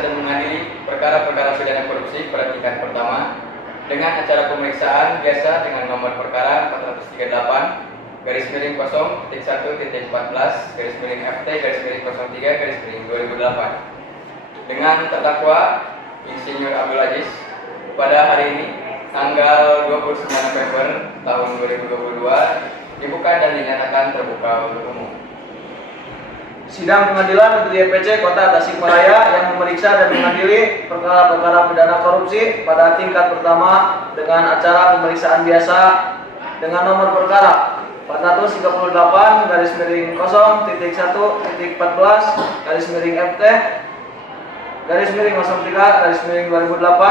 memeriksa dan mengadili perkara-perkara pidana korupsi pada tingkat pertama dengan acara pemeriksaan biasa dengan nomor perkara 438-014-FT-03-2008 dengan terdakwa Insinyur Abdul Aziz pada hari ini tanggal 29 November tahun 2022 dibuka dan dinyatakan terbuka untuk umum. Sidang Pengadilan Negeri EPC Kota Tasikmalaya yang memeriksa dan mengadili perkara-perkara pidana korupsi pada tingkat pertama dengan acara pemeriksaan biasa dengan nomor perkara 438-0-FT-03-2008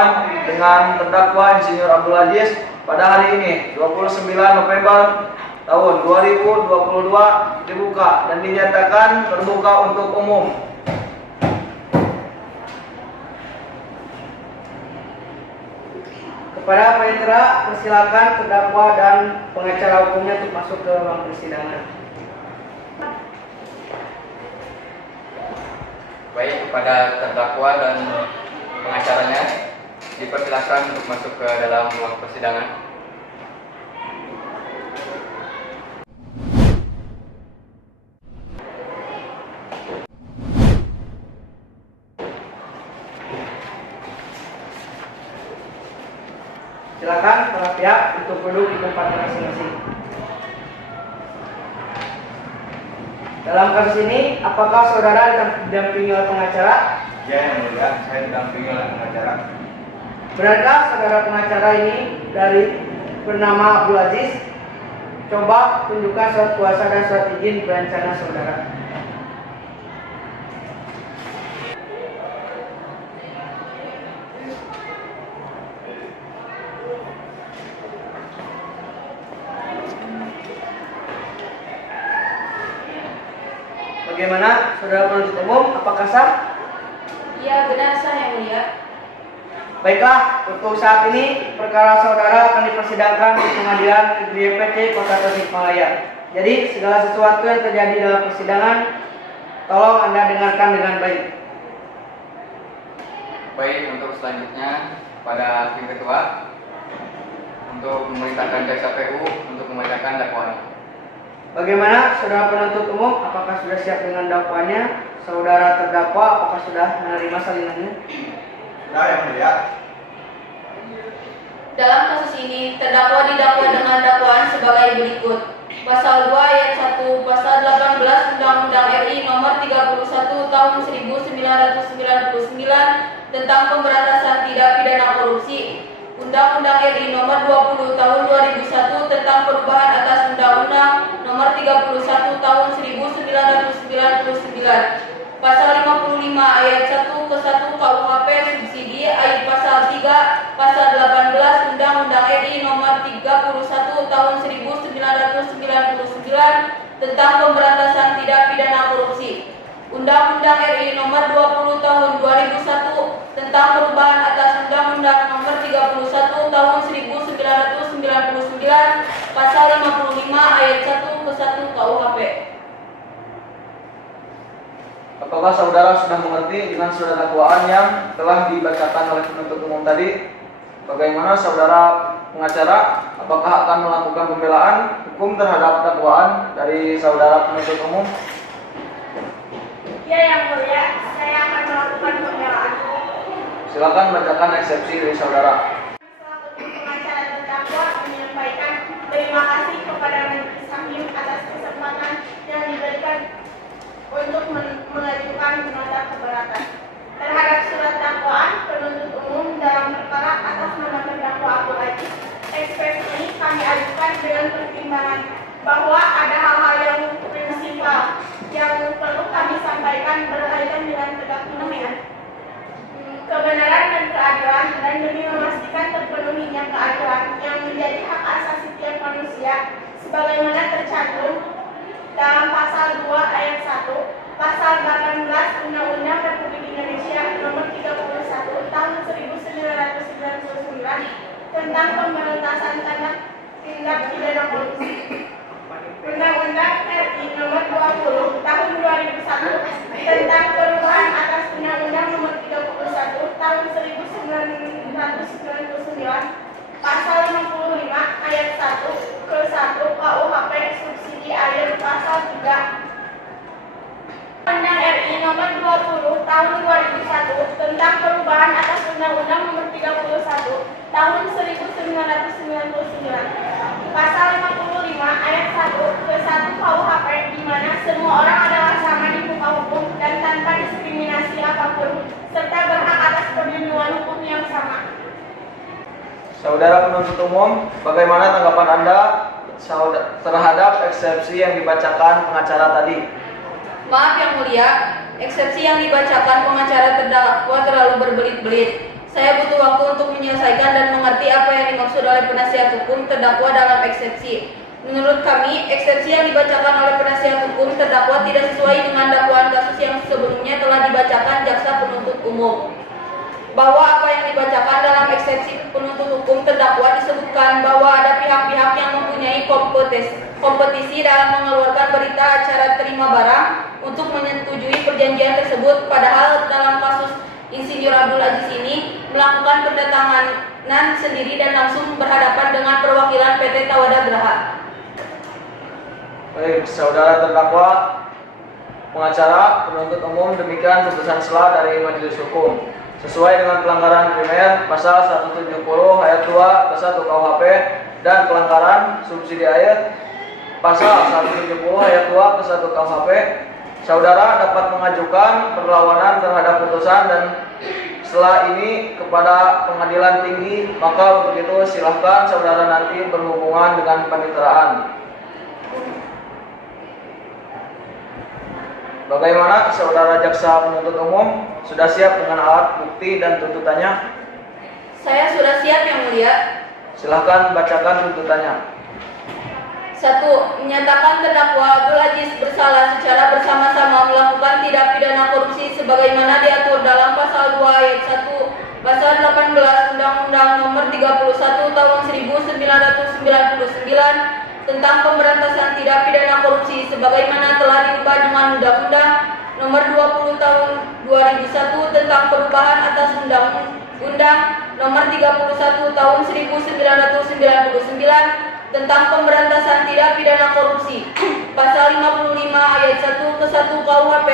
dengan terdakwa Insinyur Abdul Aziz pada hari ini 29 November tahun 2022 dibuka dan dinyatakan terbuka untuk umum. Kepada panitera, persilakan terdakwa dan pengacara hukumnya untuk masuk ke ruang persidangan. Baik, kepada terdakwa dan pengacaranya dipersilakan untuk masuk ke dalam ruang persidangan. Silakan para pihak untuk duduk di tempat masing-masing. Dalam kasus ini, apakah saudara didampingi oleh pengacara? Ya, yang mulia, saya didampingi oleh pengacara. Benarkah saudara pengacara ini dari bernama Abdul Aziz? Coba tunjukkan surat kuasa dan surat izin berencana saudara. Bagaimana, saudara penuntut umum? Apakah sah? Iya, benar sah yang mulia. Baiklah, untuk saat ini perkara saudara akan dipersidangkan di Pengadilan Negeri EPC Kota Tasikmalaya. Jadi segala sesuatu yang terjadi dalam persidangan, tolong Anda dengarkan dengan baik. Baik, untuk selanjutnya pada hakim ketua untuk memerintahkan jaksa PU untuk membacakan dakwaan. Bagaimana, saudara penuntut umum? Apakah sudah siap dengan dakwaannya? Saudara terdakwa, apakah sudah menerima salinannya? Sudah, yang mulia. Dalam kasus ini, terdakwa didakwa dengan dakwaan sebagai berikut. Pasal 2 ayat 1, Pasal 18 Undang-Undang RI Nomor 31 Tahun 1999 tentang pemberantasan tindak pidana korupsi, Undang-Undang RI Nomor 20 Tahun 2001 tentang perubahan atas Undang-Undang Nomor 31 Tahun 1999, Pasal 55 ayat 1 ke 1 KUHP subsidi ayat Pasal 3, Pasal 18 Undang-Undang RI Nomor 31 Tahun 1999 tentang pemberantasan tindak pidana korupsi, Undang-Undang RI Nomor 20 Tahun 2001 tentang perubahan atas Undang-Undang Nomor 31 Tahun 1999, Pasal 55 ayat 1 ke 1 KUHP. Apakah saudara sudah mengerti dengan surat dakwaan yang telah dibacakan oleh penuntut umum tadi? Bagaimana saudara pengacara? Apakah akan melakukan pembelaan hukum terhadap dakwaan dari saudara penuntut umum? Ya, yang mulia, saya akan melakukan pembelaan. Silakan bacakan eksepsi dari saudara. Selaku pengacara terdakwa menyampaikan terima kasih kepada Majelis Hakim atas kesempatan yang diberikan untuk mengajukan nota keberatan terhadap surat dakwaan penuntut umum dalam perkara atas nama terdakwa Abdul Aziz. Eksepsi ini kami ajukan dengan pertimbangan bahwa ada hal-hal yang prinsipal yang perlu kami sampaikan berkaitan dengan tegak lurus, kebenaran dan keadilan, dan demi memastikan terpenuhinya keadilan yang menjadi hak asasi setiap manusia sebagaimana tercantum dalam Pasal 2 ayat 1, Pasal 18 Undang-Undang Republik Indonesia Nomor 31 Tahun 1999 tentang pemberantasan tindak pidana korupsi, Undang-Undang RI Nomor 20 Tahun 2001 tentang perubahan atas Undang-Undang Nomor 31 Saudara penuntut umum, bagaimana tanggapan Anda terhadap eksepsi yang dibacakan pengacara tadi? Maaf yang mulia, eksepsi yang dibacakan pengacara terdakwa terlalu berbelit-belit. Saya butuh waktu untuk menyelesaikan dan mengerti apa yang dimaksud oleh penasihat hukum terdakwa dalam eksepsi. Menurut kami, eksepsi yang dibacakan oleh penasihat hukum terdakwa tidak sesuai dengan dakwaan kasus yang sebelumnya telah dibacakan jaksa penuntut umum. Bahwa apa yang dibacakan dalam eksepsi penuntut hukum terdakwa disebutkan bahwa ada pihak-pihak yang mempunyai kompetisi dalam mengeluarkan berita acara terima barang untuk menyetujui perjanjian tersebut, padahal dalam kasus Insinyur Abdul Aziz ini melakukan pendatanganan sendiri dan langsung berhadapan dengan perwakilan PT Tawada Graha. Baik, saudara terdakwa, pengacara penuntut umum, demikian putusan sela dari Majelis Hukum. Sesuai dengan pelanggaran primer pasal 170 ayat 2 ke 1 KUHP dan pelanggaran subsidi air pasal 170 ayat 2 ke 1 KUHP, saudara dapat mengajukan perlawanan terhadap putusan dan setelah ini kepada pengadilan tinggi. Maka untuk itu silahkan saudara nanti berhubungan dengan paniteraan. Bagaimana saudara jaksa penuntut umum, sudah siap dengan alat bukti dan tuntutannya? Saya sudah siap yang mulia. Silahkan bacakan tuntutannya. 1. Menyatakan terdakwa Abdul Aziz bersalah secara bersama-sama melakukan tindak pidana korupsi sebagaimana diatur dalam pasal 2 ayat 1 pasal 18 Undang-Undang Nomor 31 Tahun 1999 tentang pemberantasan tindak pidana korupsi sebagaimana telah diubah dengan Undang-Undang Nomor 20 Tahun 2001 tentang perubahan atas Undang-Undang Nomor 31 Tahun 1999 tentang pemberantasan tindak pidana korupsi. Pasal 55 ayat 1 ke 1 KUHP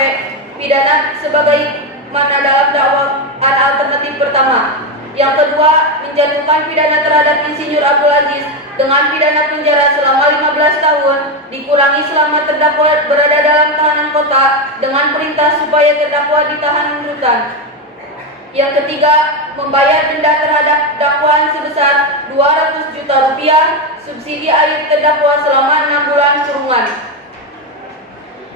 pidana sebagaimana dalam dakwaan alternatif pertama. Yang kedua, menjatuhkan pidana terhadap Insinyur Abdul Aziz dengan pidana penjara selama 15 tahun dikurangi selama terdakwa berada dalam tahanan kota dengan perintah supaya terdakwa ditahan rutan. Yang ketiga, membayar denda terhadap dakwaan sebesar 200 juta rupiah, subsidi air terdakwa selama 6 bulan kurungan.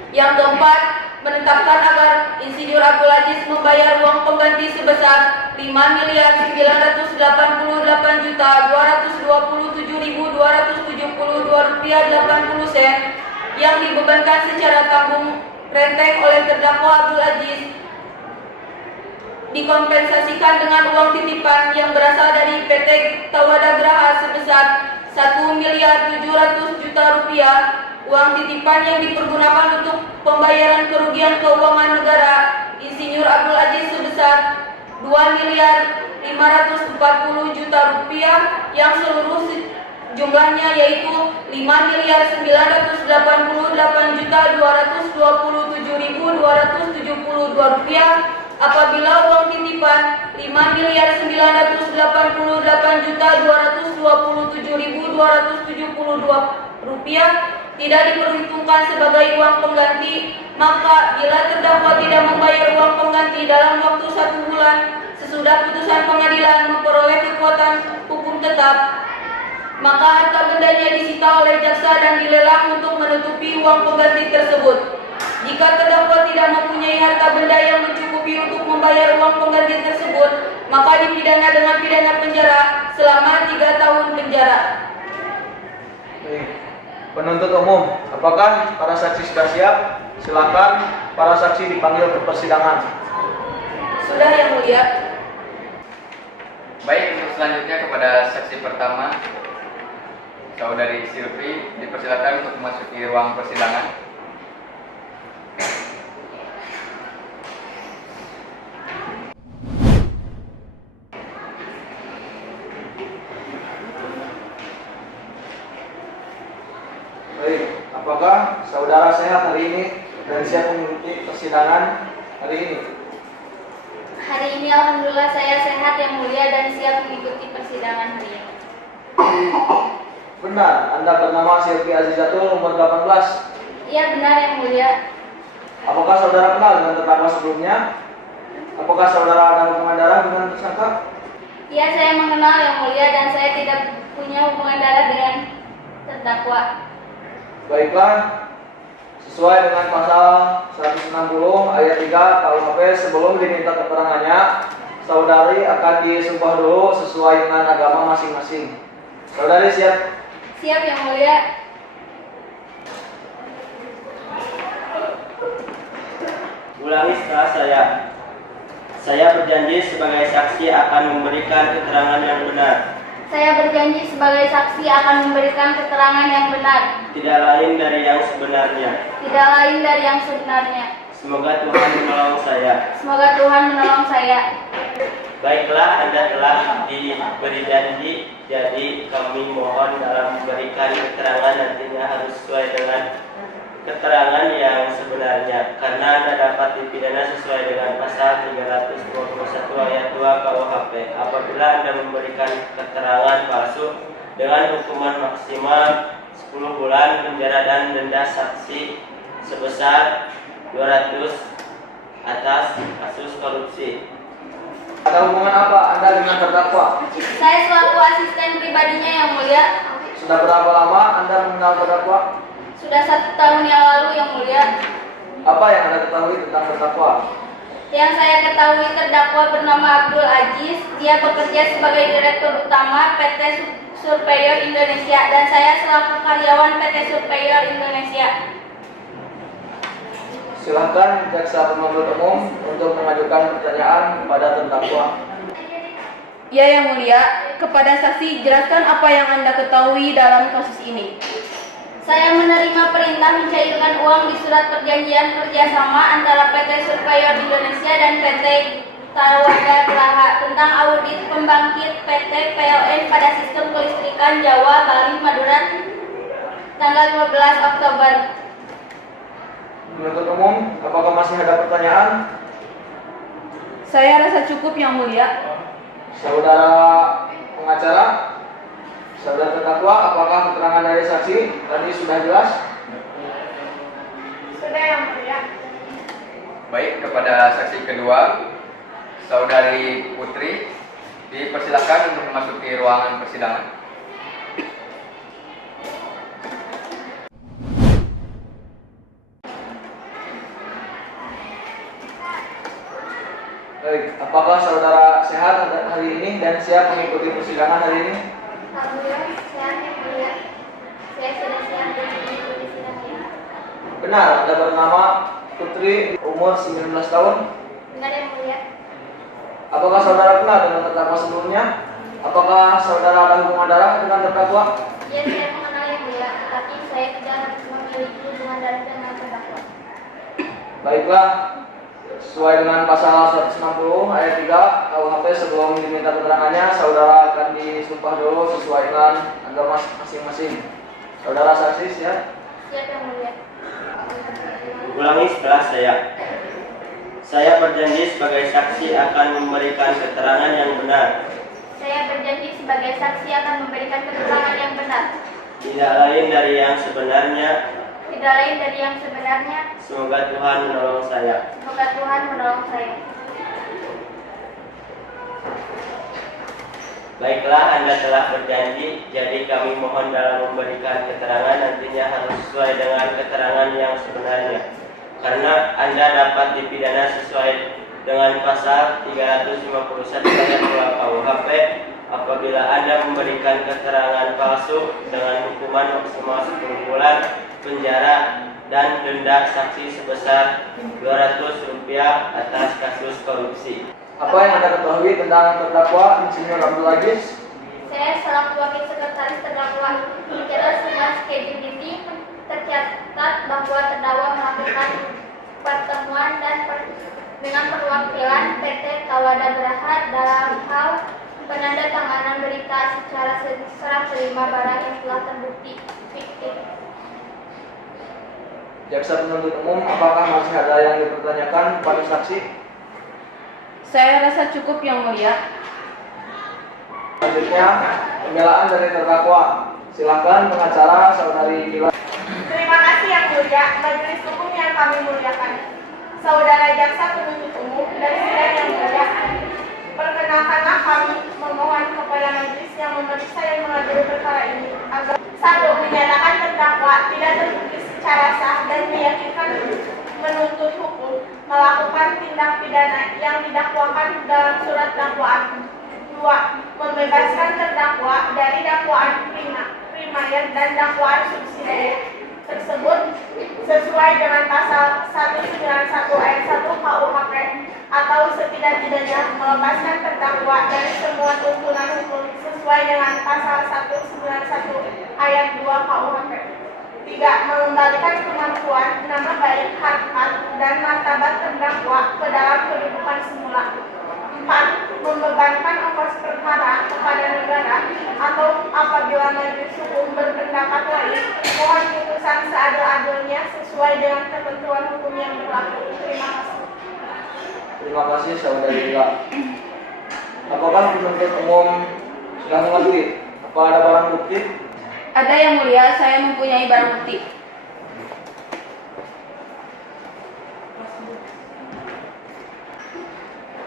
Yang keempat, menetapkan agar Insinyur Abdul Aziz membayar uang pengganti sebesar 5.988.227.272 rupiah 80 sen yang dibebankan secara tanggung renteng oleh terdakwa Abdul Aziz, dikompensasikan dengan uang titipan yang berasal dari PT Tawada Graha sebesar 1.700.000.000 rupiah. Uang titipan yang dipergunakan untuk pembayaran kerugian keuangan negara Insinyur Abdul Aziz sebesar 2.540.000.000 rupiah yang seluruh jumlahnya yaitu 5.988.227.272 rupiah apabila uang titipan 5.988.227.272 rupiah tidak diperhitungkan sebagai uang pengganti, maka bila terdakwa tidak membayar uang pengganti dalam waktu 1 bulan sesudah putusan pengadilan memperoleh kekuatan hukum tetap, maka harta bendanya disita oleh jaksa dan dilelang untuk menutupi uang pengganti tersebut. Jika terdakwa tidak mempunyai harta benda yang mencukupi untuk membayar uang pengganti tersebut, maka dipidana dengan pidana penjara selama 3 tahun penjara. Penuntut umum, apakah para saksi sudah siap? Silakan para saksi dipanggil ke persidangan. Sudah yang mulia. Baik, untuk selanjutnya kepada saksi pertama, Saudari Silvi, dipersilakan untuk memasuki ruang persidangan. Baik, apakah saudara sehat hari ini dan siap mengikuti persidangan hari ini? Hari ini alhamdulillah saya sehat yang mulia dan siap mengikuti persidangan hari ini. Benar, Anda bernama Silvi Azizatul, umur 18. Iya benar yang mulia. Apakah saudara kenal dengan terdakwa sebelumnya? Apakah saudara ada hubungan darah dengan tersangka? Ya, saya mengenal Yang Mulia dan saya tidak punya hubungan darah dengan terdakwa. Baiklah, sesuai dengan pasal 160 ayat 3 KUHP, sebelum diminta keterangannya, saudari akan disumpah dulu sesuai dengan agama masing-masing. Saudari siap? Siap, Yang Mulia. Ulangi setelah saya. Saya berjanji sebagai saksi akan memberikan keterangan yang benar, Saya berjanji sebagai saksi akan memberikan keterangan yang benar, tidak lain dari yang sebenarnya. tidak lain dari yang sebenarnya. Semoga Tuhan menolong saya. Semoga Tuhan menolong saya. Baiklah, Anda telah diberi janji, jadi kami mohon dalam memberikan keterangan nantinya harus sesuai dengan keterangan yang sebenarnya, karena Anda dapat dipidana sesuai dengan pasal 321 ayat 2 KUHP apabila Anda memberikan keterangan palsu dengan hukuman maksimal 10 bulan penjara dan denda saksi sebesar 200 atas kasus korupsi. Ada hubungan apa Anda dengan terdakwa? Saya selaku asisten pribadinya, Yang Mulia. Sudah berapa lama Anda mengenal terdakwa? Sudah 1 tahun yang lalu, Yang Mulia. Apa yang Anda ketahui tentang terdakwa? Yang saya ketahui, terdakwa bernama Abdul Aziz. Dia bekerja sebagai Direktur Utama PT Surveyor Indonesia dan saya selaku karyawan PT Surveyor Indonesia. Silahkan jaksa penuntut umum untuk mengajukan pertanyaan kepada terdakwa. Ya, Yang Mulia, kepada saksi jelaskan apa yang Anda ketahui dalam kasus ini. Saya menerima perintah mencairkan uang di surat perjanjian kerjasama antara PT Surveyor Indonesia dan PT Tawada Graha tentang audit pembangkit PT PLN pada sistem kelistrikan Jawa, Bali, Madura tanggal 15 Oktober. Penuntut umum, apakah masih ada pertanyaan? Saya rasa cukup, Yang Mulia. Saudara pengacara, saudara terdakwa, apakah keterangan dari saksi tadi sudah jelas? Sudah, Yang Mulia. Baik, kepada saksi kedua, Saudari Putri, dipersilakan untuk memasuki ruangan persidangan. Baik, apakah saudara sehat hari ini dan siap mengikuti persidangan hari ini? Alhamdulillah, sehat, Yang Mulia. Saya sudah sehat dan mengikuti sidang ini. Benar, Anda bernama Putri, umur 19 tahun. Benar, Yang Mulia. Apakah saudara kenal dengan terdakwa sebelumnya? Apakah saudara ada hubungan darah dengan terdakwa? Ya, saya mengenal Yang Mulia, tapi saya tidak memiliki hubungan darah dengan terdakwa. Baiklah, sesuai dengan pasal 160 ayat 3 KUHP, sebelum diminta keterangannya, saudara akan disumpah dulu sesuai dengan agama masing-masing. Saudara saksi siap? Siap, Yang Mulia. Ulangi setelah saya. Saya berjanji sebagai saksi akan memberikan keterangan yang benar, Saya berjanji sebagai saksi akan memberikan keterangan yang benar, tidak lain dari yang sebenarnya. tidak lain dari yang sebenarnya. Semoga Tuhan menolong saya. Semoga Tuhan menolong saya. Baiklah, Anda telah berjanji, jadi kami mohon dalam memberikan keterangan nantinya harus sesuai dengan keterangan yang sebenarnya, karena Anda dapat dipidana sesuai dengan pasal 351 ayat 2 KUHP apabila Anda memberikan keterangan palsu dengan hukuman maksimal 10 bulan penjara dan denda saksi sebesar Rp200 atas kasus korupsi. Apa yang Anda ketahui tentang terdakwa Insinyur Abdul Aziz? Saya selaku wakil sekretaris terdakwa mencatat semua schedule meeting, tercatat bahwa terdakwa melakukan pertemuan dengan perwakilan PT Tawada Graha dalam hal penandatanganan berita secara serah terima barang yang telah terbukti fiktif. Jaksa penuntut umum, apakah masih ada yang dipertanyakan kepada saksi? Saya rasa cukup, Yang Mulia. Selanjutnya, pembelaan dari terdakwa. Silakan pengacara saudari Gila. Terima kasih Yang Mulia, majelis hukum yang kami muliakan. Saudara jaksa penuntut umum dan sidang yang mulia, perkenalkanlah kami memohon secara sah dan meyakinkan menuntut hukum melakukan tindak pidana yang didakwakan dalam surat dakwaan. 2. Membebaskan terdakwa dari dakwaan primer dan dakwaan subsidiar tersebut sesuai dengan pasal 191 ayat 1 KUHP atau setidak-tidaknya melepaskan terdakwa dari semua tuntutan hukum sesuai dengan pasal 191 ayat 2 KUHP. 3. Mengembalikan kemampuan, nama baik, harkat, dan martabat terdakwa ke dalam kedudukan semula. 4. Membebankan ongkos perkara kepada negara atau apabila majelis hukum berpendapat lain, mohon putusan seadil-adilnya sesuai dengan ketentuan hukum yang berlaku. Terima kasih. Terima kasih saudara Lila. Apakah penuntut umum sudah mengerti? Apa ada barang bukti? Ada yang mulia, saya mempunyai barang bukti.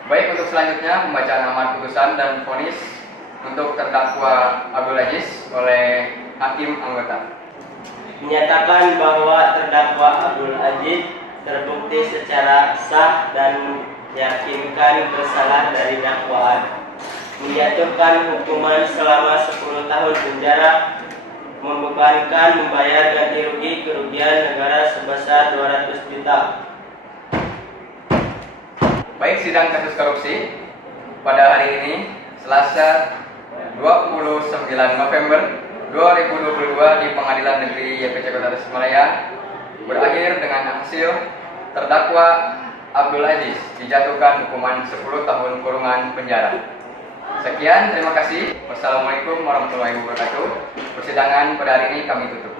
Baik, untuk selanjutnya pembacaan amar putusan dan vonis untuk terdakwa Abdul Aziz oleh hakim anggota. Menyatakan bahwa terdakwa Abdul Aziz terbukti secara sah dan meyakinkan bersalah dari dakwaan. Menjatuhkan hukuman selama 10 tahun penjara, membebankan membayar ganti rugi kerugian negara sebesar 200 juta. Baik, sidang kasus korupsi pada hari ini Selasa 29 November 2022 di Pengadilan Negeri YPC Kota Tasikmalaya berakhir dengan hasil terdakwa Abdul Aziz dijatuhkan hukuman 10 tahun kurungan penjara. Sekian, terima kasih. Wassalamualaikum warahmatullahi wabarakatuh. Persidangan pada hari ini kami tutup.